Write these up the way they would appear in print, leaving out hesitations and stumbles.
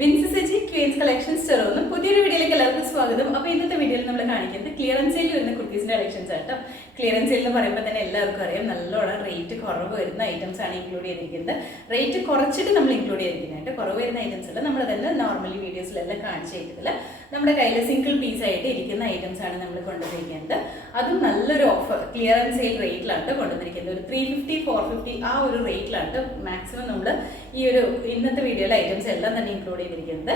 ബിൻസിസി Queen's collection സ്റ്റോറിൽ പുതിയൊരു വീഡിയോയിലേക്ക് എല്ലാവർക്കും സ്വാഗതം. അപ്പോൾ ഇന്നത്തെ വീഡിയോയിൽ നമ്മൾ കാണിക്കുന്നത് ക്ലിയറൻസ് സെയിൽ വരുന്ന കുർത്തീസിന്റെ കളക്ഷൻസ് ആട്ടോ. ക്ലിയറൻസ് സെയിൽ എന്ന് പറയുമ്പോൾ തന്നെ എല്ലാവർക്കും അറിയാം, നല്ലോണം റേറ്റ് കുറവ് വരുന്ന ഐറ്റംസ് ആണ് ഇൻക്ലൂഡ് ചെയ്തിരിക്കുന്നത്. റേറ്റ് കുറച്ചിട്ട് നമ്മൾ ഇൻക്ലൂഡ് ചെയ്തിരിക്കുന്നത് കുറവ് വരുന്ന ഐറ്റംസ് അല്ല, നമ്മൾ തന്നെ നോർമലി വീഡിയോസിലെല്ലാം കാണിച്ചിരിക്കുന്നത് നമ്മുടെ കയ്യിൽ സിംഗിൾ പീസ് ആയിട്ട് ഇരിക്കുന്ന ഐറ്റംസ് ആണ് നമ്മൾ കൊണ്ടുവന്നിരിക്കുന്നത്. അതും നല്ലൊരു ഓഫർ ക്ലിയറൻസ് സെയിൽ റേറ്റിലാണ് കൊണ്ടുവന്നിരിക്കുന്നത്. ഒരു 350 450 ആ ഒരു റേറ്റിലാണ് മാക്സിമം നമ്മൾ ഈ ഒരു ഇന്നത്തെ വീഡിയോയിലെ ഐറ്റംസ് എല്ലാം തന്നെ ഇൻക്ലൂഡ് ചെയ്തിരിക്കുന്നത്.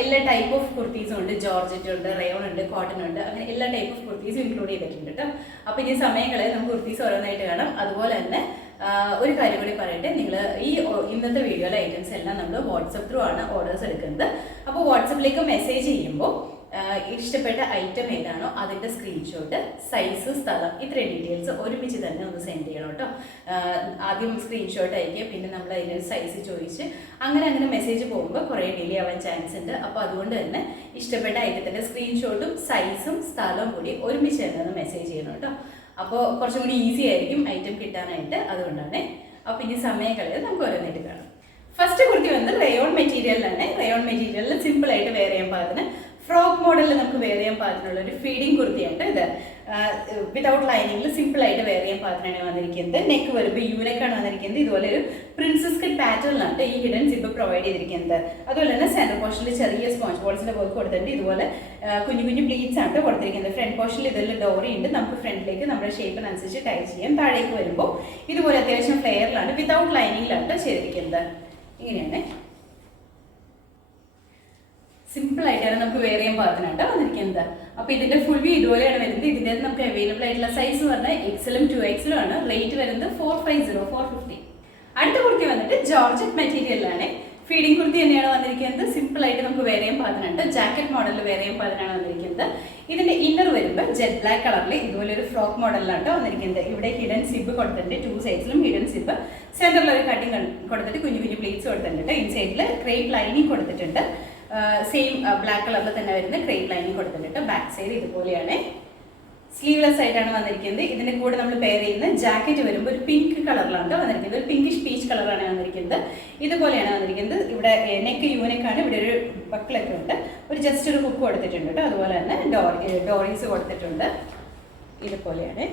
എല്ലാ ടൈപ്പ് ഓഫ് കുർത്തീസും ഉണ്ട്, ജോർജറ്റ് ഉണ്ട്, റയോൺ ഉണ്ട്, കോട്ടൺ ഉണ്ട്, അങ്ങനെ എല്ലാ ടൈപ്പ് ഓഫ് കുർത്തീസും ഇൻക്ലൂഡ് ചെയ്തിട്ടുണ്ട് കേട്ടോ. അപ്പോൾ ഈ സമയങ്ങളെ നമുക്ക് കുർത്തീസ് ഓരോന്നായിട്ട് കാണാം. അതുപോലെ തന്നെ ഒരു കാര്യം കൂടി പറയട്ടെ, നിങ്ങൾ ഈ ഇന്നത്തെ വീഡിയോയിലെ ഐറ്റംസ് എല്ലാം നമ്മൾ വാട്സപ്പ് ത്രൂ ആണ് ഓർഡേഴ്സ് എടുക്കുന്നത്. അപ്പോൾ വാട്സപ്പിലേക്ക് മെസ്സേജ് ചെയ്യുമ്പോൾ ഇഷ്ടപ്പെട്ട ഐറ്റം ഏതാണോ അതിൻ്റെ സ്ക്രീൻഷോട്ട്, സൈസ്, സ്ഥലം, ഇത്രയും ഡീറ്റെയിൽസ് ഒരുമിച്ച് തന്നെ ഒന്ന് സെൻഡ് ചെയ്യണം കേട്ടോ. ആദ്യം സ്ക്രീൻഷോട്ട് അയക്കുക, പിന്നെ നമ്മൾ അതിൻ്റെ സൈസ് ചോദിച്ച് അങ്ങനെ മെസ്സേജ് പോകുമ്പോൾ കുറേ ഡിലേ ആവാൻ ചാൻസ് ഉണ്ട്. അപ്പോൾ അതുകൊണ്ട് തന്നെ ഇഷ്ടപ്പെട്ട ഐറ്റത്തിൻ്റെ സ്ക്രീൻഷോട്ടും സൈസും സ്ഥലവും കൂടി ഒരുമിച്ച് തന്നെ ഒന്ന് മെസ്സേജ് ചെയ്യണം കേട്ടോ. അപ്പോൾ കുറച്ചും കൂടി ഈസി ആയിരിക്കും ഐറ്റം കിട്ടാനായിട്ട്, അതുകൊണ്ടാണ്. അപ്പോൾ ഇനി സമയം കളയാതെ നമുക്ക് ഓരോന്നായിട്ട് കാണാം. ഫസ്റ്റ് കുർത്തി വന്നത് റയോൺ മെറ്റീരിയലിലാണ്. റയോൺ മെറ്റീരിയലിൽ സിമ്പിളായിട്ട് വെയർ ചെയ്യാൻ പാകത്തിന് ഫ്രോക്ക് മോഡലിൽ നമുക്ക് വെയർ ചെയ്യാൻ പാകത്തിനുള്ള ഒരു ഫീഡിങ് കുർത്തിയുണ്ട്. ഇത് വിതൗട്ട് ലൈനിങ്ങിൽ സിമ്പിളായിട്ട് വെയർ ചെയ്യാൻ പാകത്തിനാണ് വന്നിരിക്കുന്നത്. നെക്ക് വരുമ്പോൾ യൂനെക്കാണ് വന്നിരിക്കുന്നത്. ഇതുപോലെ ഒരു പ്രിൻസസ് കട്ട് പാറ്റേണിലാണ് ഈ ഹിഡൻ സിബ് പ്രൊവൈഡ് ചെയ്തിരിക്കുന്നത്. അതുപോലെ തന്നെ സെൻറ്റർ പോർഷനിൽ ചെറിയ സ്പോഞ്ച് ബോൾസിൻ്റെ വർക്ക് കൊടുത്തിട്ടുണ്ട്. ഇതുപോലെ കുഞ്ഞു പ്ലീറ്റ്സ് ആണ് കൊടുത്തിരിക്കുന്നത്. ഫ്രണ്ട് പോർഷനിൽ ഇതിൽ ഡോറി ഉണ്ട്, നമുക്ക് ഫ്രണ്ടിലേക്ക് നമ്മുടെ ഷേപ്പിനനുസരിച്ച് ടൈ ചെയ്യാം. താഴേക്ക് വരുമ്പോൾ ഇതുപോലെ അത്യാവശ്യം ഫ്ലെയറിലാണ് വിതൗട്ട് ലൈനിങ്ങിലാണ് ചെയ്തിരിക്കുന്നത്. ഇങ്ങനെയാണ് സിമ്പിൾ ആയിട്ടാണ് നമുക്ക് വെയർ ചെയ്യാൻ പാകത്തിനായിട്ട് വന്നിരിക്കുന്നത്. അപ്പോൾ ഇതിന്റെ ഫുൾ വ്യൂ ഇതുപോലെയാണ് വരുന്നത്. ഇതിൻ്റെ നമുക്ക് അവൈലബിൾ ആയിട്ടുള്ള സൈസ് പറഞ്ഞാൽ XL-ഉം 2XL-ഉം ആണ്. റേറ്റ് വരുന്നത് 450 450. അടുത്ത കുർത്തി വന്നിട്ട് ജോർജറ്റ് മെറ്റീരിയലാണ്. ഫീഡിങ് കുർത്തി തന്നെയാണ് വന്നിരിക്കുന്നത്. സിമ്പിൾ ആയിട്ട് നമുക്ക് വെയർ ചെയ്യാൻ പാകത്തിനായിട്ട് ജാക്കറ്റ് മോഡലിൽ വെയർ ചെയ്യാൻ പാകത്തിനാണ് വന്നിരിക്കുന്നത്. ഇതിന്റെ ഇന്നർ വരുമ്പോൾ ജെറ്റ് ബ്ലാക്ക് കളറിൽ ഇതുപോലെ ഒരു ഫ്രോക്ക് മോഡലിലാണ് വന്നിരിക്കുന്നത്. ഇവിടെ ഹിഡൻ സിബ് കൊടുത്തിട്ടുണ്ട്, 2 സൈഡ്സിലും ഹിഡൻ സിബ്. സെന്ററിൽ ഒരു കട്ടിങ് കൊടുത്തിട്ട് കുഞ്ഞു പ്ലീറ്റ്സ് കൊടുത്തിട്ടുണ്ട്. ഇൻസൈഡിൽ ക്രേപ്പ് ലൈനിങ് കൊടുത്തിട്ടുണ്ട്. സെയിം ബ്ലാക്ക് കളറിൽ തന്നെ വരുന്ന ക്രേപ്പ് ലൈനിങ് കൊടുത്തിട്ടുണ്ട്. ബാക്ക് സൈഡ് ഇതുപോലെയാണ്, സ്ലീവ്ലെസ് ആയിട്ടാണ് വന്നിരിക്കുന്നത്. ഇതിന്റെ കൂടെ നമ്മൾ പെയർ ചെയ്യുന്ന ജാക്കറ്റ് വരുമ്പോൾ ഒരു പിങ്ക് കളറിലാണ് വന്നിരിക്കുന്നത്. ഒരു പിങ്കിഷ് പീച്ച് കളറാണ് വന്നിരിക്കുന്നത്. ഇതുപോലെയാണ് വന്നിരിക്കുന്നത്. ഇവിടെ നെക്ക് യൂനെക്കാണ്, ഇവിടെ ഒരു ബക്കിളൊക്കെ ഉണ്ട്, ഒരു ജസ്റ്റ് ഒരു ഹുക്ക് കൊടുത്തിട്ടുണ്ട് കേട്ടോ. അതുപോലെ തന്നെ ഡോറീസ് കൊടുത്തിട്ടുണ്ട്. ഇതുപോലെയാണ്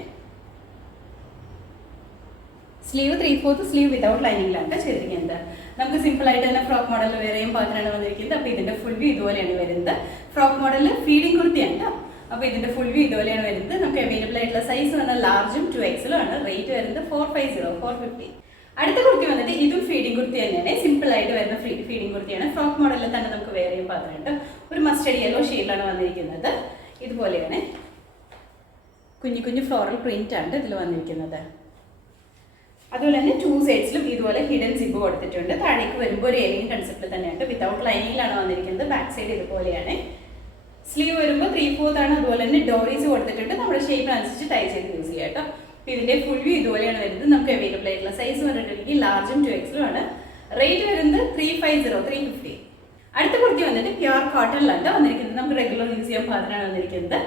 സ്ലീവ് 3/4 സ്ലീവ് വിതൗട്ട് ലൈനിങ്ങിലാണ് ചെയ്തിരിക്കുന്നത്. നമുക്ക് സിമ്പിൾ ആയിട്ട് തന്നെ ഫ്രോക്ക് മോഡലിൽ വെയർ ചെയ്യാൻ പാകത്തിനാണ് വന്നിരിക്കുന്നത്. അപ്പോൾ ഇതിന്റെ ഫുൾ വ്യൂ ഇതുപോലെയാണ് വരുന്നത്. ഫ്രോക്ക് മോഡലിൽ ഫീഡിങ് കുർത്തിയാണ് കേട്ടോ. അപ്പോൾ ഇതിന്റെ ഫുൾ വ്യൂ ഇതുപോലെയാണ് വരുന്നത്. നമുക്ക് അവൈലബിൾ ആയിട്ടുള്ള സൈസ് പറഞ്ഞാൽ ലാർജും 2XL-ഉം ആണ്. റേറ്റ് വരുന്നത് 450 450. അടുത്ത കുർത്തി വന്നിട്ട് ഇതും ഫീഡിങ് കുർത്തി തന്നെയാണ്. സിമ്പിൾ ആയിട്ട് വരുന്ന ഫീഡിങ് കുർത്തിയാണ്. ഫ്രോക്ക് മോഡലിൽ തന്നെ നമുക്ക് വെയർ ചെയ്യാൻ പാകത്തിനായിട്ട് ഒരു മസ്റ്റർഡ് യെല്ലോ ഷെയ്ഡിലാണ് വന്നിരിക്കുന്നത്. ഇതുപോലെയാണ് കുഞ്ഞു ഫ്ലോറൽ പ്രിന്റ് ആണ് ഇതിൽ വന്നിരിക്കുന്നത്. അതുപോലെ തന്നെ 2 സൈഡ്സിലും ഇതുപോലെ ഹിഡൻ സിബ് കൊടുത്തിട്ടുണ്ട്. താഴേക്ക് വരുമ്പോൾ ഒരു ഏലിയൻ കൺസെപ്റ്റിൽ തന്നെയാണ് വിതൗട്ട് ലൈനിങ്ങിലാണ് വന്നിരിക്കുന്നത്. ബാക്ക് സൈഡ് ഇതുപോലെയാണ്. സ്ലീവ് വരുമ്പോൾ 3/4 ആണ്. അതുപോലെ തന്നെ ഡോറീസ് കൊടുത്തിട്ടുണ്ട്. നമ്മുടെ ഷേപ്പിനനുസരിച്ച് ടൈ ചെയ്ത് യൂസ് ചെയ്യാം കേട്ടോ. ഇതിന്റെ ഫുൾ വ്യൂ ഇതുപോലെയാണ് വരുന്നത്. നമുക്ക് അവൈലബിൾ ആയിട്ടുള്ള സൈസ് പറഞ്ഞിട്ടുണ്ടെങ്കിൽ ലാർജും 2XL-ഉം ആണ്. റേറ്റ് വരുന്നത് 350 350. അടുത്ത കുർത്തി വന്നിട്ട് പ്യുർ കോട്ടണിലാണ് വന്നിരിക്കുന്നത്. നമുക്ക് റെഗുലർ യൂസ് ചെയ്യാൻ പാകത്തിനാണ് വന്നിരിക്കുന്നത്.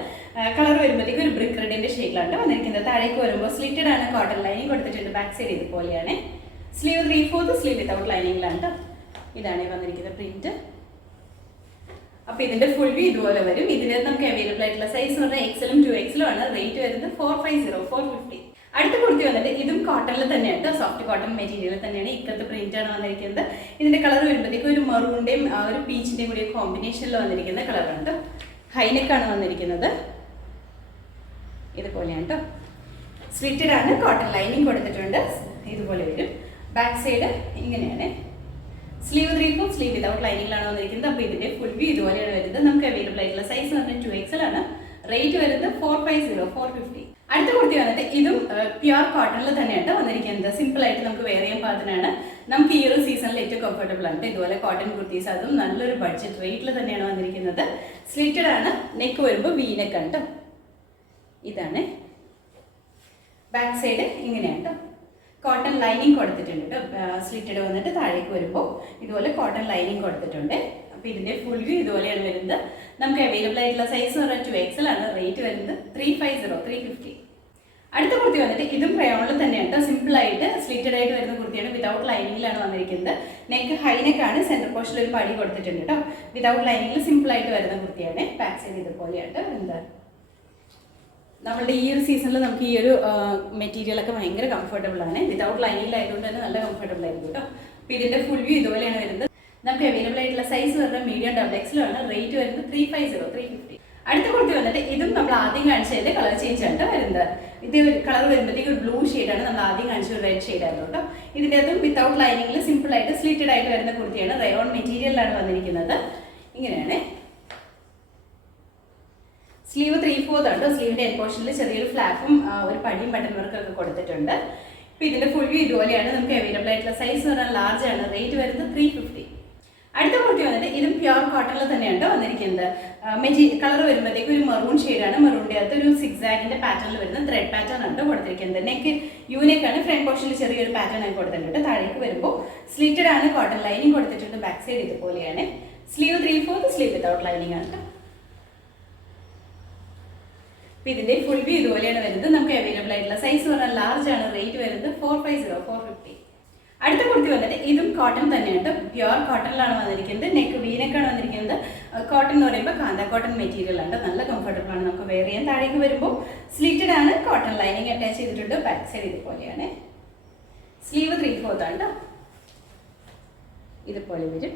കളർ വരുമ്പോഴത്തേക്ക് ഒരു ബ്രിക്ക് റെഡിന്റെ ഷെയ്ഡിലാണ് വന്നിരിക്കുന്നത്. താഴേക്ക് വരുമ്പോൾ സ്ലിറ്റഡ് ആണ്, കോട്ടൺ ലൈനിങ് കൊടുത്തിട്ടുണ്ട്. ബാക്ക് സൈഡ് ഇതുപോലെയാണ്. സ്ലീവ് 3/4 സ്ലീവ് വിതൗട്ട് ലൈനിങ്ങിലാണ്. ഇതാണ് വന്നിരിക്കുന്നത് പ്രിന്റ്. അപ്പോൾ ഇതിന്റെ ഫുൾ വ്യൂ ഇതുപോലെ വരും. ഇതിന് നമുക്ക് അവൈലബിൾ ആയിട്ടുള്ള സൈസ് പറഞ്ഞാൽ XL-ഉം 2XL-ഉം ആണ്. റേറ്റ് വരുന്നത് 450 450. അടുത്ത കുർത്തി വന്നിട്ട് ഇതും കോട്ടണിൽ തന്നെയാണ്, സോഫ്റ്റ് കോട്ടൺ മെറ്റീരിയൽ തന്നെയാണ്. ഇക്കത്തെ പ്രിന്റ് ആണ് വന്നിരിക്കുന്നത്. ഇതിന്റെ കളർ വരുമ്പോഴത്തേക്ക് ഒരു മറൂണിന്റെയും ഒരു പീച്ചിന്റെയും കൂടി കോമ്പിനേഷനിൽ വന്നിരിക്കുന്ന കളറാണ്. ഹൈനെക്കാണ് വന്നിരിക്കുന്നത്. ഇതുപോലെയാണ് കേട്ടോ. സ്ലിറ്റഡ് ആണ്, കോട്ടൺ ലൈനിങ് കൊടുത്തിട്ടുണ്ട്. ഇതുപോലെ വരും. ബാക്ക് സൈഡ് ഇങ്ങനെയാണ്. സ്ലീവ് 3/4 സ്ലീവ് വിതൗട്ട് ലൈനിങ്ങിലാണ് വന്നിരിക്കുന്നത്. അപ്പോൾ ഇതിന്റെ ഫുൾ വ്യൂ ഇതുപോലെയാണ് വരുന്നത്. നമുക്ക് അവൈലബിൾ ആയിട്ടുള്ള സൈസ് പറഞ്ഞാൽ 2XL ആണ്. റേറ്റ് വരുന്നത് 450 450. അടുത്ത കുർത്തി വന്നിട്ട് ഇതും പ്യുർ കോട്ടണിൽ തന്നെയാണ് വന്നിരിക്കുന്നത്. സിമ്പിൾ ആയിട്ട് നമുക്ക് വെയർ ചെയ്യാൻ പാകത്തിനാണ്. നമുക്ക് ഈ ഒരു സീസണിൽ ഏറ്റവും കംഫർട്ടബിൾ ആണ് ഇതുപോലെ കോട്ടൺ കുർത്തീസ്. അതും നല്ലൊരു ബഡ്ജറ്റ് റേറ്റിൽ തന്നെയാണ് വന്നിരിക്കുന്നത്. സ്ലിറ്റഡ് ആണ്. നെക്ക് വരുമ്പോൾ വീനെക്ക് ആണ്. ഇതാണ് ബാക്ക് സൈഡ് ഇങ്ങനെയാണ്. കോട്ടൺ ലൈനിങ് കൊടുത്തിട്ടുണ്ട്. സ്ലിറ്റഡ് വന്നിട്ട് താഴേക്ക് വരുമ്പോൾ ഇതുപോലെ കോട്ടൺ ലൈനിങ് കൊടുത്തിട്ടുണ്ട്. അപ്പോൾ ഇതിന്റെ ഫുൾ വ്യൂ ഇതുപോലെയാണ് വരുന്നത്. നമുക്ക് അവൈലബിൾ ആയിട്ടുള്ള സൈസ് പറഞ്ഞാൽ 2XL ആണ്. റേറ്റ് വരുന്നത് 350 350. അടുത്ത കുർത്തി വന്നിട്ട് ഇതും ക്രയോണിൽ തന്നെയാണ്. സിമ്പിൾ ആയിട്ട് സ്ലിറ്റഡ് ആയിട്ട് വരുന്ന കുർത്തിയാണ്. വിതൗട്ട് ലൈനിങ്ങിലാണ് വന്നിരിക്കുന്നത്. നെക്ക് ഹൈനെക്കാണ്, സെന്റർ പോർഷനിൽ ഒരു പടി കൊടുത്തിട്ടുണ്ട് കേട്ടോ. വിതൗട്ട് ലൈനിങ്ങിൽ സിമ്പിൾ ആയിട്ട് വരുന്ന കുർത്തിയാണ്. ബാക്ക് സൈഡ് ഇതുപോലെയാണ്. എന്താ നമ്മളുടെ ഈ ഒരു സീസണിൽ നമുക്ക് ഈ ഒരു മെറ്റീരിയൽ ഒക്കെ ഭയങ്കര കംഫർട്ടബിൾ ആണ്. വിതൗട്ട് ലൈനിങ്ങിലായതുകൊണ്ട് തന്നെ നല്ല കംഫർട്ടബിൾ ആയിരിക്കും കേട്ടോ. അപ്പോൾ ഇതിന്റെ ഫുൾ വ്യൂ ഇതുപോലെയാണ് വരുന്നത്. നമുക്ക് അവൈലബിൾ ആയിട്ടുള്ള സൈസ് വരുന്നത് മീഡിയം XXL. റേറ്റ് വരുന്നത് 350. അടുത്ത കുർത്തി വന്നിട്ട് ഇതും നമ്മൾ ആദ്യം കാണിച്ചതിന്റെ കളർ ചേഞ്ച് ആണ് വരുന്നത്. ഇത് കളർ വരുമ്പോഴത്തേക്ക് ഒരു ബ്ലൂ ഷെയ്ഡാണ്. നമ്മൾ ആദ്യം കാണിച്ച റെഡ് ഷെയ്ഡ് ആയിരുന്നു കേട്ടോ. ഇതിൻ്റെ അതും വിത്തൗട്ട് ലൈനിങ്ങിൽ സിമ്പിൾ ആയിട്ട് സ്ലിറ്റഡ് ആയിട്ട് വരുന്ന കുർത്തിയാണ്. റയോൺ മെറ്റീരിയലിലാണ് വന്നിരിക്കുന്നത്. ഇങ്ങനെയാണ്. സ്ലീവ് 3/4 ആണ്. സ്ലീവിന്റെ എൻ പോർഷനിൽ ചെറിയൊരു ഫ്ലാപ്പും ഒരു പടിയും ബട്ടൺ വർക്കും ഒക്കെ കൊടുത്തിട്ടുണ്ട്. അപ്പോൾ ഇതിന്റെ ഫുൾ വ്യൂ ഇതുപോലെയാണ്. നമുക്ക് അവൈലബിൾ ആയിട്ടുള്ള സൈസ് പറഞ്ഞാൽ ലാർജ് ആണ്. റേറ്റ് വരുന്നത് 350. അടുത്ത കുർത്തി വന്നിട്ട് ഇതും പ്യുർ കോട്ടണിൽ തന്നെയാണ് വന്നിരിക്കുന്നത്. കളർ വരുമ്പോഴത്തേക്ക് ഒരു മെറൂൺ ഷെയ്ഡാണ്. മെറൂണിൻ്റെ അകത്ത് ഒരു സിക്സാഗിന്റെ പാറ്റേണിൽ വരുന്ന ത്രെഡ് പാറ്റേൺ ആണ് കൊടുത്തിരിക്കുന്നത്. നെക്ക് യൂനെക്കാണ്. ഫ്രണ്ട് പോർഷനിൽ ചെറിയൊരു പാറ്റേൺ ആയി കൊടുത്തിട്ടുണ്ട്. താഴേക്ക് വരുമ്പോൾ സ്ലിറ്റഡ് ആണ്. കോട്ടൺ ലൈനിങ് കൊടുത്തിട്ടുണ്ട്. ബാക്ക് സൈഡ് ഇതുപോലെയാണ്. സ്ലീവ് 3/4, സ്ലീവ് വിതൗട്ട് ലൈനിങ് ആണ്. അപ്പോൾ ഇതിന്റെ ഫുൾ വ്യൂ ഇതുപോലെയാണ് വരുന്നത്. നമുക്ക് അവൈലബിൾ ആയിട്ടുള്ള സൈസ് പറഞ്ഞാൽ ലാർജ് ആണ്. റേറ്റ് വരുന്നത് 450. അടുത്ത കുർത്തി വന്നിട്ട് ഇതും കോട്ടൺ തന്നെയാണ്. പ്യുർ കോട്ടണിലാണ് വന്നിരിക്കുന്നത്. നെക്ക് വീനെക്കാണ് വന്നിരിക്കുന്നത്. കോട്ടൺ എന്ന് പറയുമ്പോൾ കാന്ത കോട്ടൺ മെറ്റീരിയൽ ആണ്. നല്ല കംഫർട്ടബിൾ ആണ്. നമുക്ക് വെയർ ചെയ്യാൻ. താഴേക്ക് വരുമ്പോൾ സ്ലിറ്റഡ് ആണ്. കോട്ടൺ ലൈനിങ് അറ്റാച്ച് ചെയ്തിട്ടുണ്ട്. ബാക്ക് സൈഡ് ഇതുപോലെയാണ്. സ്ലീവ് 3/4 ആണ്. ഇതുപോലെ വരും.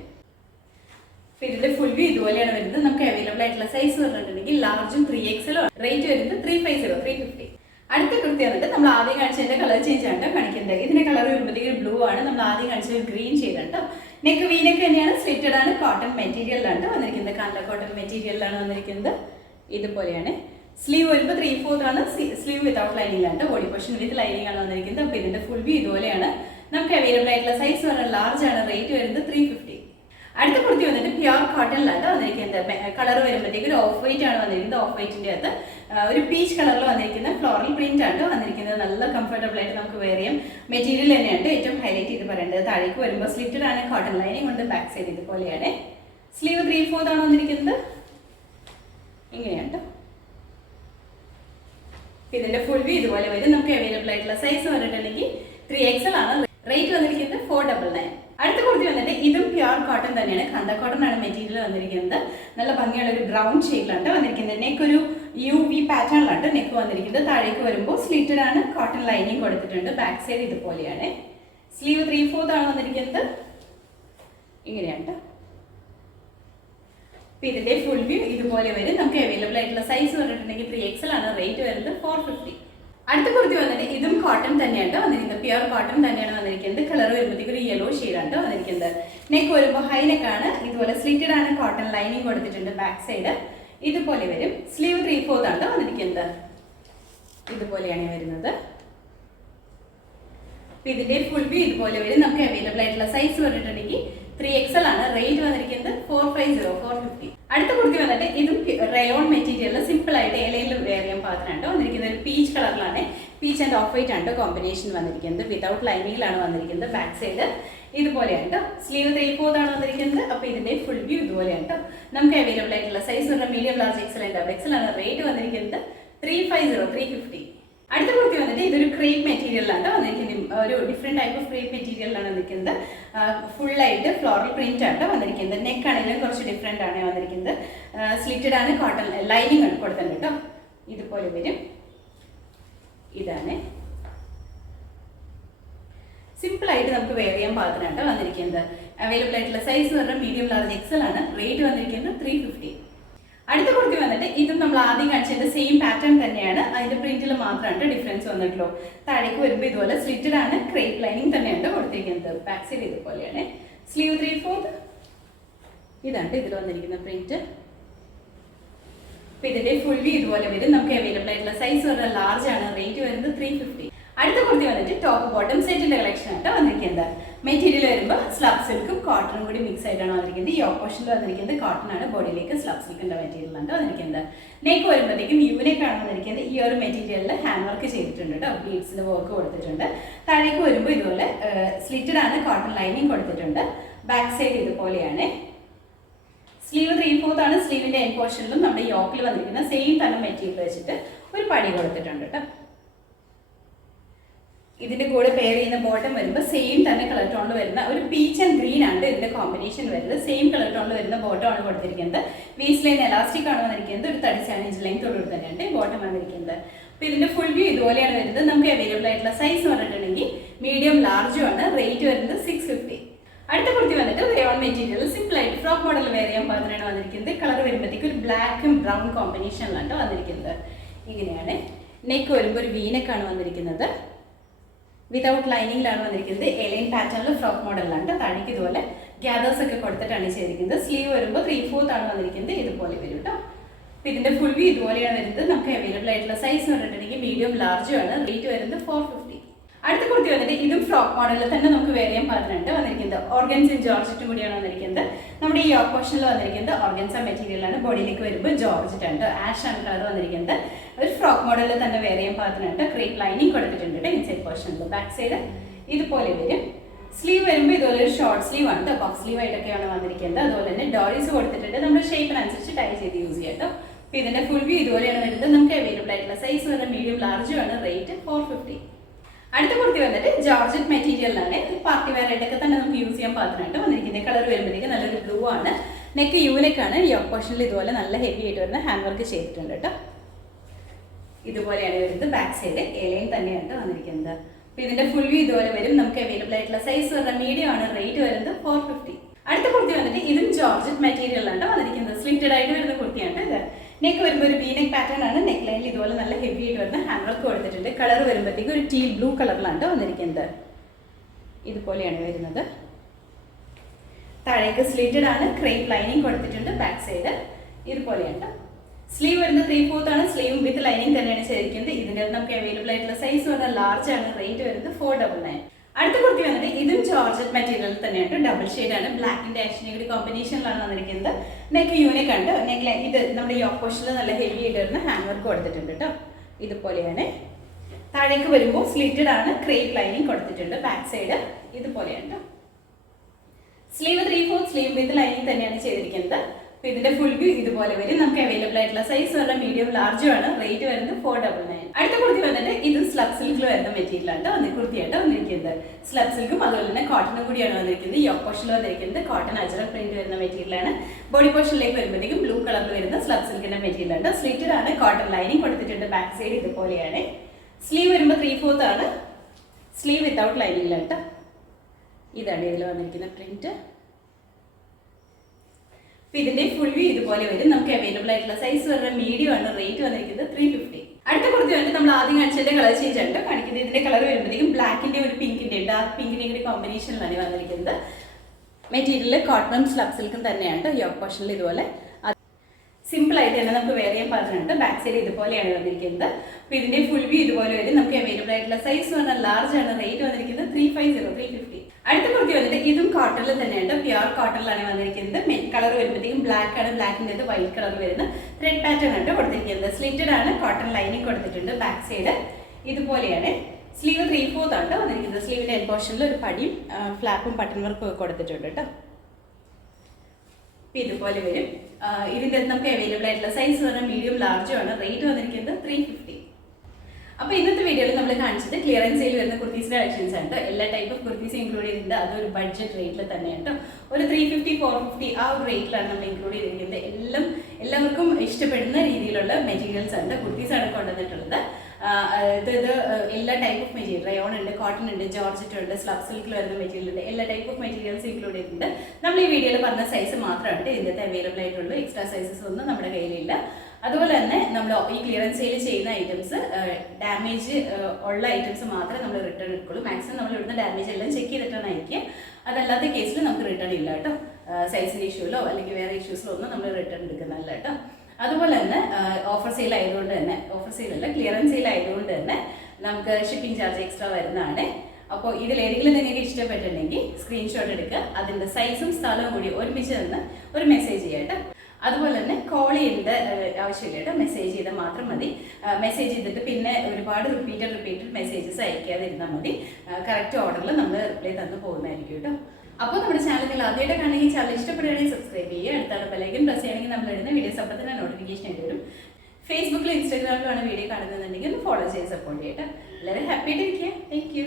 ഇതിന്റെ ഫുൾ വ്യൂ ഇതുപോലെയാണ് വരുന്നത്. നമുക്ക് അവൈലബിൾ ആയിട്ടുള്ള സൈസ് പറഞ്ഞിട്ടുണ്ടെങ്കിൽ ലാർജും 3XL. റേറ്റ് വരുന്നത് 350. അടുത്ത കുർത്തി വന്നിട്ട് നമ്മൾ ആദ്യം കാണിച്ചതിന്റെ കളർ ചേഞ്ച് ആണ് കാണിക്കുന്നത്. ഇതിന്റെ കളർ വരുമ്പോഴത്തേക്ക് ബ്ലൂ ആണ്. നമ്മൾ ആദ്യം കാണിച്ചത് ഗ്രീൻ ചെയ്തിട്ട്. നെക്ക് വീനെക്ക് തന്നെയാണ്. സ്ലിറ്റഡ് ആണ്. കോട്ടൺ മെറ്റീരിയലിലാണ് വന്നിരിക്കുന്നത്. കാന്ത കോട്ടൺ മെറ്റീരിയലിലാണ് വന്നിരിക്കുന്നത്. ഇതുപോലെയാണ്. സ്ലീവ് വരുമ്പോൾ 3/4 ആണ്. സ്ലീവ് വിതൗട്ട് ലൈനിങ്ങിലാണ്. ബോഡി പോർഷൻ വിത്ത് ലൈനിങ് ആണ് വന്നിരിക്കുന്നത്. അപ്പോൾ ഇതിന്റെ ഫുൾ വ്യൂ ഇതുപോലെയാണ്. നമുക്ക് അവൈലബിൾ ആയിട്ടുള്ള സൈസ് പറഞ്ഞാൽ ലാർജ് ആണ്. റേറ്റ് വരുന്നത് 350. അടുത്ത കുർത്തി വന്നിട്ട് പ്യുർ കോട്ടണിലാണ് വന്നിരിക്കുന്നത്. കളർ വരുമ്പോഴത്തേക്ക് ഒരു ഓഫ് വൈറ്റ് ആണ് വന്നിരിക്കുന്നത്. ഓഫ് വൈറ്റിന്റെ അകത്ത് ഒരു പീച്ച് കളറിൽ വന്നിരിക്കുന്ന ഫ്ലോറൽ പ്രിന്റ് ആണ് വന്നിരിക്കുന്നത്. നല്ല കംഫർട്ടബിൾ ആയിട്ട് നമുക്ക് വെയർ ചെയ്യാം. മെറ്റീരിയൽ തന്നെയാണ് ഏറ്റവും ഹൈലൈറ്റ് ചെയ്ത് പറയേണ്ടത്. താഴേക്ക് വരുമ്പോൾ സ്ലിറ്റഡ് ആണ്. കോട്ടൺ ലൈനിങ് കൊണ്ട് ബാക്ക് സൈഡ് ഇതുപോലെയാണ്. സ്ലീവ് 3/4 ആണ് വന്നിരിക്കുന്നത്. ഇങ്ങനെയാണ്. ഇതിന്റെ ഫുൾ വ്യൂ ഇതുപോലെ വരും. നമുക്ക് അവൈലബിൾ ആയിട്ടുള്ള സൈസ് പറഞ്ഞിട്ടുണ്ടെങ്കിൽ 3XL ആണ്. റേറ്റ് വന്നിരിക്കുന്നത് 499. അടുത്ത കുർത്തി വന്നിട്ട് ഇതും പ്യുർ കോട്ടൺ തന്നെയാണ്. കാന്ത കോട്ടൺ ആണ് മെറ്റീരിയൽ വന്നിരിക്കുന്നത്. നല്ല ഭംഗിയുള്ള ഒരു ബ്രൗൺ ഷെയ്ഡിലാണ് വന്നിരിക്കുന്നത്. നെക്ക് ഒരു UV പാറ്റേണിലാണ് നെക്ക് വന്നിരിക്കുന്നത്. താഴേക്ക് വരുമ്പോൾ സ്ലിറ്റഡ് ആണ്. കോട്ടൺ ലൈനിങ് കൊടുത്തിട്ടുണ്ട്. ബാക്ക് സൈഡ് ഇതുപോലെയാണ്. സ്ലീവ് 3/4 ആണ് വന്നിരിക്കുന്നത്. ഇങ്ങനെയാണ്. ഇതിന്റെ ഫുൾ വ്യൂ ഇതുപോലെ വരും. നമുക്ക് അവൈലബിൾ ആയിട്ടുള്ള സൈസ് പറഞ്ഞിട്ടുണ്ടെങ്കിൽ 3XL ആണ്. റേറ്റ് വരുന്നത് 450. അടുത്ത കുർത്തി വന്നിട്ട് ഇതും കോട്ടൺ തന്നെയാണ് വന്നിരിക്കുന്നത്. പ്യുർ കോട്ടൺ തന്നെയാണ് വന്നിരിക്കുന്നത്. കളർ വരുമ്പോഴത്തേക്ക് ഒരു യെല്ലോ ഷെയ്ഡാണ് വന്നിരിക്കുന്നത്. നെക്ക് വരുമ്പോൾ ഹൈ നെക്കാണ്. ഇതുപോലെ സ്ലിറ്റഡ് ആണ്. കോട്ടൺ ലൈനിങ് കൊടുത്തിട്ടുണ്ട്. ബാക്ക് സൈഡ് ഇതുപോലെ വരും. സ്ലീവ് 3/4 ആണ് വന്നിരിക്കുന്നത്. ഇതുപോലെയാണ് വരുന്നത്. ഇതിന്റെ ഫുൾ വ്യൂ ഇതുപോലെ വരും. നമുക്ക് അവൈലബിൾ ആയിട്ടുള്ള സൈസ് പറഞ്ഞിട്ടുണ്ടെങ്കിൽ 3XL ആണ്. റേറ്റ് വന്നിരിക്കുന്നത് 450. അടുത്ത കുർത്തി വന്നിട്ട് ഇതും റയോൺ മെറ്റീരിയലിൽ സിമ്പിൾ ആയിട്ട് ഇലയിൽ വെയർ ചെയ്യാൻ പാത്രമാണ് വന്നിരിക്കുന്നത്. ഒരു പീച്ച് കളറിലാണ്. പീച്ച് ആൻഡ് ഓഫ് വൈറ്റ് ആണ് കോമ്പിനേഷൻ വന്നിരിക്കുന്നത്. വിതൗട്ട് ലൈനിങ്ങിലാണ് വന്നിരിക്കുന്നത്. ബാക്ക് സൈഡ് ഇതുപോലെയാണ്. സ്ലീവ് 3/4 ആണ് വന്നിരിക്കുന്നത്. അപ്പോൾ ഇതിന്റെ ഫുൾ വ്യൂ ഇതുപോലെയാണ്. നമുക്ക് അവൈലബിൾ ആയിട്ടുള്ള സൈസ് പറഞ്ഞാൽ medium, large, XL and XL ആണ്. റേറ്റ് വന്നിരിക്കുന്നത് 350. അടുത്ത കുർത്തി വന്നിട്ട് ഇതൊരു ക്രേപ്പ് മെറ്റീരിയലാണ് വന്നിരിക്കുന്നത്. ഒരു ഡിഫറെൻറ്റ് ടൈപ്പ് ഓഫ് ക്രേപ്പ് മെറ്റീരിയലാണ് വന്നിരിക്കുന്നത്. ഫുള്ളായിട്ട് ഫ്ലോറൽ പ്രിന്റ് ആണ് വന്നിരിക്കുന്നത്. നെക്ക് ആണെങ്കിലും കുറച്ച് ഡിഫറെൻ്റ് ആണ് വന്നിരിക്കുന്നത്. സ്ലിറ്റഡ് ആണ്. കോട്ടൺ ലൈനിങ് ആണ് കൊടുത്തിട്ടുണ്ട് കേട്ടോ. ഇതുപോലെ വരും. ഇതാണ് സിമ്പിൾ ആയിട്ട് നമുക്ക് വെയർ ചെയ്യാൻ പാകത്തിനാണ് വന്നിരിക്കുന്നത്. അവൈലബിൾ ആയിട്ടുള്ള സൈസ് പറഞ്ഞാൽ മീഡിയം, ലാർജ്, XL ആണ്. റേറ്റ് വന്നിരിക്കുന്നത് 350. അടുത്ത കുർത്തി വന്നിട്ട് ഇതും നമ്മൾ ആദ്യം കാണിച്ചതിന്റെ സെയിം പാറ്റേൺ തന്നെയാണ്. അതിന്റെ പ്രിന്റിൽ മാത്രമാണ് ഡിഫറൻസ് വന്നിട്ടുള്ളൂ. താഴേക്ക് വരുമ്പോൾ ഇതുപോലെ സ്ലിറ്റഡ് ആണ്. ക്രേപ്പ് ലൈനിങ് തന്നെയാണ് കൊടുത്തിരിക്കുന്നത്. ബാക്ക് സൈഡ് ഇതുപോലെയാണ്. സ്ലീവ് 3/4. ഇതാണ് ഇതിൽ വന്നിരിക്കുന്ന പ്രിന്റ്. അപ്പോൾ ഇതിന്റെ ഫുൾ വ്യൂ ഇതുപോലെ വരും. നമുക്ക് അവൈലബിൾ ആയിട്ടുള്ള സൈസ് പറഞ്ഞാൽ ലാർജ് ആണ്. റേറ്റ് വരുന്നത് 350. അടുത്ത കുർത്തി വന്നിട്ട് ടോപ്പ് ബോട്ടം സെറ്റിന്റെ കളക്ഷൻ ആയിട്ട് വന്നിരിക്കുന്നത്. മെറ്റീരിയൽ വരുമ്പോൾ സ്ലബ് സിൽക്കും കോട്ടണും കൂടി മിക്സ് ആയിട്ടാണ് വന്നിരിക്കുന്നത്. ഈ ഓപ്പോഷനിൽ വന്നിരിക്കുന്നത് കോട്ടൺ ആണ്. ബോഡിയിലേക്ക് സ്ലബ് സിൽക്കിന്റെ മെറ്റീരിയലാണ് വന്നിരിക്കുന്നത്. നെക്ക് വരുമ്പോഴത്തേക്കും യൂനെക്കാണ് വന്നിരിക്കുന്നത്. ഈ ഒരു മെറ്റീരിയലിൽ ഹാൻഡ് വർക്ക് ചെയ്തിട്ടുണ്ട് കേട്ടോ. ബീഡ്സിന്റെ വർക്ക് കൊടുത്തിട്ടുണ്ട്. താഴേക്ക് വരുമ്പോൾ ഇതുപോലെ സ്ലിറ്റഡ് ആണ്. കോട്ടൺ ലൈനിങ് കൊടുത്തിട്ടുണ്ട്. ബാക്ക് സൈഡ് ഇതുപോലെയാണ്. സ്ലീവ് 3/4 ആണ്. സ്ലീവിന്റെ എൻ പോർഷനിലും നമ്മുടെ യോക്കിൽ വന്നിരിക്കുന്ന സെയിം തന്നെ മെറ്റീരിയൽ വെച്ചിട്ട് ഒരു പടി കൊടുത്തിട്ടുണ്ട് കേട്ടോ. ഇതിന്റെ കൂടെ പെയർ ചെയ്യുന്ന ബോട്ടം വരുമ്പോൾ സെയിം തന്നെ കളർ ടോണിൽ വരുന്ന ഒരു പീച്ച് ആൻഡ് ഗ്രീൻ ആണ് ഇതിന്റെ കോമ്പിനേഷൻ വരുന്നത്. സെയിം കളർ ടോണിൽ വരുന്ന ബോട്ടം ആണ് കൊടുത്തിരിക്കുന്നത്. വേസ്റ്റ് ലൈൻ എലാസ്റ്റിക് ആണ് വന്നിരിക്കുന്നത്. ഒരു 37 ഇഞ്ച് ലെങ്ത്തോട് തന്നെയാണ് ബോട്ടം വന്നിരിക്കുന്നത്. അപ്പോൾ ഇതിന്റെ ഫുൾ വ്യൂ ഇതുപോലെയാണ് വരുന്നത്. നമുക്ക് അവൈലബിൾ ആയിട്ടുള്ള സൈസ് പറഞ്ഞിട്ടുണ്ടെങ്കിൽ മീഡിയം ലാർജും ആണ്. റേറ്റ് വരുന്നത് 650. അടുത്ത കുർത്തി വന്നിട്ട് റയോൺ മെറ്റീരിയൽ സിമ്പിൾ ആയിട്ട് ഫ്രോക്ക് മോഡൽ വെയർ ചെയ്യാൻ പാകത്തിനാണ് വന്നിരിക്കുന്നത്. കളർ വരുമ്പോഴത്തേക്ക് ഒരു ബ്ലാക്കും ബ്രൗൺ കോമ്പിനേഷനിലാണ് വന്നിരിക്കുന്നത്. ഇങ്ങനെയാണ് നെക്ക് വരുമ്പോൾ ഒരു വീനെക്കാണ് വന്നിരിക്കുന്നത്. വിതൗട്ട് ലൈനിങ്ങിലാണ് വന്നിരിക്കുന്നത്. എലൈൻ പാറ്റേണിൽ ഫ്രോക്ക് മോഡലിലാണ്. താഴേക്ക് ഇതുപോലെ ഗ്യാദേഴ്സ് ഒക്കെ കൊടുത്തിട്ടാണ് ചെയ്തിരിക്കുന്നത്. സ്ലീവ് വരുമ്പോൾ 3/4 ആണ് വന്നിരിക്കുന്നത്. ഇതുപോലെ വരും കേട്ടോ. അപ്പോൾ ഇതിന്റെ ഫുൾ വ്യൂ ഇതുപോലെയാണ് വരുന്നത്. നമുക്ക് അവൈലബിൾ ആയിട്ടുള്ള സൈസ് പറഞ്ഞിട്ടുണ്ടെങ്കിൽ മീഡിയം ലാർജും ആണ്. റേറ്റ് വരുന്നത് 450. അടുത്ത കുർത്തി വന്നിട്ട് ഇതും ഫ്രോക്ക് മോഡലിൽ തന്നെ നമുക്ക് വെയർ ചെയ്യാൻ പാകത്തിനുണ്ട് വന്നിരിക്കുന്നത്. ഓർഗൻസും ജോർജറ്റും കൂടിയാണ് വന്നിരിക്കുന്നത്. നമ്മുടെ ഈ യോക്ക് പോർഷനിൽ വന്നിരിക്കുന്നത് ഓർഗൻസ മെറ്റീരിയലാണ്. ബോഡിയിലേക്ക് വരുമ്പോൾ ജോർജറ്റ് ഉണ്ട്. ആഷ് ആണ് കളർ വന്നിരിക്കുന്നത്. ഒരു ഫ്രോക്ക് മോഡലിൽ തന്നെ വെയർ ചെയ്യാൻ പാകത്തിനുണ്ട്. ക്രീപ്പ് ലൈനിങ് കൊടുത്തിട്ടുണ്ട് ഇൻസൈഡ് പോർഷനിൽ. ബാക്ക് സൈഡ് ഇതുപോലെ വരും. സ്ലീവ് വരുമ്പോൾ ഇതുപോലെ ഒരു ഷോർട്ട് സ്ലീവ് ആണ്. പഫ് സ്ലീവ് ആയിട്ടൊക്കെയാണ് വന്നിരിക്കുന്നത്. അതുപോലെ തന്നെ ഡോറീസ് കൊടുത്തിട്ടുണ്ട്. നമ്മുടെ ഷേപ്പിനനുസരിച്ച് ടൈ ചെയ്ത് യൂസ് ചെയ്യാം കേട്ടോ. അപ്പോൾ ഇതിന്റെ ഫുൾ വ്യൂ ഇതുപോലെയാണ് വരുന്നത്. നമുക്ക് അവൈലബിൾ ആയിട്ടുള്ള സൈസ് വരുന്നത് മീഡിയം ലാർജും ആണ്. റേറ്റ് 450. അടുത്ത കുർത്തി വന്നിട്ട് ജോർജറ്റ് മെറ്റീരിയലാണ്. പാർട്ടി വെയർ ആയിട്ടൊക്കെ തന്നെ നമുക്ക് യൂസ് ചെയ്യാൻ പാകത്തിനായിട്ട് വന്നിരിക്കുന്നത്. കളർ വരുമ്പോഴത്തേക്ക് നല്ലൊരു ബ്ലൂ ആണ്. നെക്ക് യൂനെക്കാണ്. യോക്ക് പോർഷനിൽ ഇതുപോലെ നല്ല ഹെവി ആയിട്ട് വരുന്ന ഹാൻഡ് വർക്ക് ചെയ്തിട്ടുണ്ട് കേട്ടോ. ഇതുപോലെയാണ് വരുന്നത്. ബാക്ക് സൈഡ് എലൈൻ തന്നെയാണ് വന്നിരിക്കുന്നത്. അപ്പോൾ ഇതിന്റെ ഫുൾ വ്യൂ ഇതുപോലെ വരും. നമുക്ക് അവൈലബിൾ ആയിട്ടുള്ള സൈസ് പറഞ്ഞാൽ മീഡിയം ആണ്. റേറ്റ് വരുന്നത് 450. അടുത്ത കുർത്തി വന്നിട്ട് ഇതും ജോർജറ്റ് മെറ്റീരിയലാണ് വന്നിരിക്കുന്നത്. സ്ലിറ്റഡ് ആയിട്ട് വരുന്ന കുർത്തിയാണ് ഇത്. നെക്ക് വരുമ്പോൾ ഒരു വി നെക്ക് പാറ്റേൺ ആണ്. നെക്ക് ലൈനിൽ ഇതുപോലെ നല്ല ഹെവി ആയിട്ട് വരുന്ന ഹാൻഡ് വർക്ക് കൊടുത്തിട്ടുണ്ട്. കളർ വരുമ്പോഴത്തേക്ക് ഒരു ടീൽ ബ്ലൂ കളറിലാണ് വന്നിരിക്കുന്നത്. ഇതുപോലെയാണ് വരുന്നത്. താഴേക്ക് സ്ലിറ്റഡ് ആണ്. ക്രേപ്പ് ലൈനിങ് കൊടുത്തിട്ടുണ്ട്. ബാക്ക് സൈഡ് ഇതുപോലെയാണ്. സ്ലീവ് വരുന്നത് 3/4 ആണ്. സ്ലീവ് വിത്ത് ലൈനിങ് തന്നെയാണ് ചെയ്തിരിക്കുന്നത്. ഇതിൻ്റെ നമുക്ക് അവൈലബിൾ ആയിട്ടുള്ള സൈസ് പറഞ്ഞാൽ ലാർജ് ആണ്. റേറ്റ് വരുന്നത് 499. അടുത്ത കുർത്തി വന്നിട്ട് ഇതും ജോർജറ്റ് മെറ്റീരിയൽ തന്നെയാണ്. ഡബിൾ ഷെയ്ഡ് ആണ്. ബ്ലാക്കിന്റെ ആഷിന്റെ കൂടി കോമ്പിനേഷനിലാണ് വന്നിരിക്കുന്നത്. നെക്ക് യൂണിക് ഉണ്ട്. നെക്ക് ഇത് നമ്മുടെ യോക്ക് പോർഷനിൽ നല്ല ഹെവി ആയിട്ട് വരുന്ന ഹാൻഡ് വർക്ക് കൊടുത്തിട്ടുണ്ട് കേട്ടോ. ഇതുപോലെയാണ്. താഴേക്ക് വരുമ്പോൾ സ്ലിറ്റഡ് ആണ്. ക്രേപ്പ് ലൈനിങ് കൊടുത്തിട്ടുണ്ട്. ബാക്ക് സൈഡ് ഇതുപോലെയാണ്. സ്ലീവ് 3/4 സ്ലീവ് വിത്ത് ലൈനിങ് തന്നെയാണ് ചെയ്തിരിക്കുന്നത്. അപ്പോൾ ഇതിന്റെ ഫുൾ വ്യൂ ഇതുപോലെ വരും. നമുക്ക് അവൈലബിൾ ആയിട്ടുള്ള സൈസ് പറഞ്ഞാൽ മീഡിയം ലാർജും ആണ്. റേറ്റ് വരുന്നത് 499. അടുത്ത കുർത്തി വന്നിട്ട് ഇത് സ്ലബ് സിൽക്കിൽ വരുന്ന മെറ്റീരിയലാണ് കുർത്തിയായിട്ട് വന്നിരിക്കുന്നത്. സ്ലബ് സിൽക്കും അതുപോലെ തന്നെ കോട്ടണും കൂടിയാണ് വന്നിരിക്കുന്നത്. യോക്ക് പോർഷനിൽ വന്നിരിക്കുന്നത് കോട്ടൺ അജറക് പ്രിന്റ് വരുന്ന മെറ്റീരിയലാണ്. ബോഡി പോർഷനിലേക്ക് വരുമ്പോഴത്തേക്കും ബ്ലൂ കളറിൽ വരുന്ന സ്ലബ് സിൽക്കിന്റെ മെറ്റീരിയലാണ്. സ്ലിറ്റഡ് ആണ്. കോട്ടൺ ലൈനിങ് കൊടുത്തിട്ടുണ്ട്. ബാക്ക് സൈഡ് ഇതുപോലെയാണ്. സ്ലീവ് വരുമ്പോൾ 3/4 ആണ്. സ്ലീവ് വിത്തൗട്ട് ലൈനിങ്ങിലാണ്. ഇതാണ് ഇതിൽ വന്നിരിക്കുന്ന പ്രിന്റ്. അപ്പോൾ ഇതിന്റെ ഫുൾ വ്യൂ ഇതുപോലെ വരും. നമുക്ക് അവൈലബിൾ ആയിട്ടുള്ള സൈസ് പറഞ്ഞാൽ മീഡിയം ആണ്. റേറ്റ് വന്നിരിക്കുന്നത് 350. അടുത്ത കുർത്തി വന്നിട്ട് നമ്മൾ ആദ്യം കാണിച്ചതിന്റെ കളർ ചേഞ്ച് ആണ് കാണിക്കുന്നത്. ഇതിന്റെ കളർ വരുമ്പോഴത്തേക്കും ബ്ലാക്കിന്റെ ഒരു പിങ്കിന്റെ ഡാർക്ക് പിങ്കിന്റെ കൂടി കോമ്പിനേഷനിലാണ് വന്നിരിക്കുന്നത്. മെറ്റീരിയൽ കോട്ടണും സ്ലബ് സിൽക്കും തന്നെയാണ്. യോക്ക് പോർഷനിൽ ഇതുപോലെ സിമ്പിൾ ആയിട്ട് തന്നെ നമുക്ക് വെയർ ചെയ്യാൻ പാകത്തിനുണ്ട്. ബാക്ക് സൈഡ് ഇതുപോലെയാണ് വന്നിരിക്കുന്നത്. അപ്പോൾ ഇതിന്റെ ഫുൾ വ്യൂ ഇതുപോലെ വരും. നമുക്ക് അവൈലബിൾ ആയിട്ടുള്ള സൈസ് പറഞ്ഞാൽ ലാർജ് ആണ്. റേറ്റ് വന്നിരിക്കുന്നത് 350. അടുത്ത കുർത്തി വന്നിട്ട് ഇതും കോട്ടണിൽ തന്നെയാണ്. പ്യുർ കോട്ടണിലാണ് വന്നിരിക്കുന്നത്. കളർ വരുമ്പോഴത്തേക്കും ബ്ലാക്ക് ആണ്. ബ്ലാക്കിൻ്റെ വൈറ്റ് കളർ വരുന്ന ത്രെഡ് പാറ്റേൺ ആണ് കൊടുത്തിരിക്കുന്നത്. സ്ലിറ്റഡ് ആണ്. കോട്ടൺ ലൈനിങ് കൊടുത്തിട്ടുണ്ട്. ബാക്ക് സൈഡ് ഇതുപോലെയാണ്. സ്ലീവ് 3/4 ആണ് വന്നിരിക്കുന്നത്. സ്ലീവിന്റെ എൽ പോർഷനിൽ ഒരു പടിയും ഫ്ലാപ്പും ബട്ടൺ വർക്കും കൊടുത്തിട്ടുണ്ട് കേട്ടോ. ഇതുപോലെ വരും. ഇതിൻ്റെ നമുക്ക് അവൈലബിൾ ആയിട്ടുള്ള സൈസ് പറഞ്ഞാൽ മീഡിയം ലാർജും ആണ്. റേറ്റ് വന്നിരിക്കുന്നത് 350. അപ്പോൾ ഇന്നത്തെ വീഡിയോയിൽ നമ്മൾ കാണിച്ചത് ക്ലിയറൻസ് സെയിൽ വരുന്ന കുർത്തീസിന്റെ കളക്ഷൻസ് ആണ്. എല്ലാ ടൈപ്പ് ഓഫ് കുർത്തീസ് ഇൻക്ലൂഡ് ചെയ്തിട്ടുണ്ട്. അതൊരു ബഡ്ജറ്റ് റേറ്റിൽ തന്നെയാണ്. ഒരു 350, 450 ആ ഒരു റേറ്റിലാണ് നമ്മൾ ഇൻക്ലൂഡ് ചെയ്തിരിക്കുന്നത്. എല്ലാവർക്കും ഇഷ്ടപ്പെടുന്ന രീതിയിലുള്ള മെറ്റീരിയൽസ് ആണ് കുർത്തീസ് ആണ് കൊണ്ടുവന്നിട്ടുള്ളത്. ഇത് എല്ലാ ടൈപ്പ് ഓഫ് മെറ്റീരിയൽ റയോൺ ഉണ്ട്, കോട്ടൺ ഉണ്ട്, ജോർജറ്റ് ഉണ്ട്, സ്ലബ് സിൽക്കിൽ വരുന്ന മെറ്റീരിയൽ ഉണ്ട്. എല്ലാ ടൈപ്പ് ഓഫ് മെറ്റീരിയൽസ് ഇൻക്ലൂഡ് ചെയ്തിട്ടുണ്ട്. നമ്മൾ ഈ വീഡിയോയിൽ പറഞ്ഞ സൈസ് മാത്രമാണ് ഇതിൻ്റെ അവൈലബിൾ ആയിട്ടുള്ളൂ. എക്സ്ട്രാ സൈസസ് ഒന്നും നമ്മുടെ കയ്യിലില്ല. അതുപോലെ തന്നെ നമ്മൾ ഈ ക്ലിയറൻസ് സെയിൽ ചെയ്യുന്ന ഐറ്റംസ് ഡാമേജ് ഉള്ള ഐറ്റംസ് മാത്രമേ നമ്മൾ റിട്ടേൺ എടുക്കുള്ളൂ. മാക്സിമം നമ്മൾ ഇവിടുന്ന് ഡാമേജ് എല്ലാം ചെക്ക് ചെയ്തിട്ടാണ് അയക്കുക. അതല്ലാത്ത കേസിൽ നമുക്ക് റിട്ടേൺ ഇല്ല കേട്ടോ. സൈസിൻ്റെ ഇഷ്യൂലോ അല്ലെങ്കിൽ വേറെ ഇഷ്യൂസിലോ ഒന്നും നമ്മൾ റിട്ടേൺ എടുക്കുന്നതല്ല കേട്ടോ. അതുപോലെ തന്നെ ഓഫർ സെയിൽ ആയതുകൊണ്ട് തന്നെ, ഓഫർ സെയിലല്ല ക്ലിയറൻസ് സെയിൽ ആയതുകൊണ്ട് തന്നെ നമുക്ക് ഷിപ്പിംഗ് ചാർജ് എക്സ്ട്രാ വരുന്നതാണ്. അപ്പോൾ ഇതിലേതെങ്കിലും നിങ്ങൾക്ക് ഇഷ്ടപ്പെട്ടിട്ടുണ്ടെങ്കിൽ സ്ക്രീൻഷോട്ട് എടുക്കുക. അതിൻ്റെ സൈസും സ്ഥലവും കൂടി ഒരുമിച്ച് തന്ന് ഒരു മെസ്സേജ് ചെയ്യാം കേട്ടോ. അതുപോലെ തന്നെ കോൾ ചെയ്യേണ്ട ആവശ്യമില്ല കേട്ടോ. മെസ്സേജ് ചെയ്താൽ മാത്രം മതി. മെസ്സേജ് ചെയ്തിട്ട് പിന്നെ ഒരുപാട് റിപ്പീറ്റഡ് മെസ്സേജസ് അയക്കാതിരുന്നാൽ മതി. കറക്റ്റ് ഓർഡറിൽ നമ്മൾ റിപ്ലൈ തന്നു പോകുന്നതായിരിക്കും കേട്ടോ. അപ്പോൾ നമ്മുടെ ചാനൽ നിങ്ങൾ ആദ്യമായിട്ട് കാണുമെങ്കിൽ ചാനൽ ഇഷ്ടപ്പെടുകയാണെങ്കിൽ സബ്സ്ക്രൈബ് ചെയ്യുക. അടുത്താണ് ബെൽ ഐക്കൺ പ്രസ് ചെയ്യണമെങ്കിൽ നമ്മൾ ഇടുന്ന വീഡിയോസ് അപ്പോൾ തന്നെ നോട്ടിഫിക്കേഷൻ ആയിട്ട് വരും. ഫേസ്ബുക്കിലും ഇൻസ്റ്റാഗ്രാമിലുമാണ് വീഡിയോ കാണുന്നതെന്നുണ്ടെങ്കിൽ ഒന്ന് ഫോളോ ചെയ്ത് സപ്പോർട്ട് ചെയ്യട്ടെ. എല്ലാവരും ഹാപ്പി ആയിട്ടിരിക്കുക. Thank you.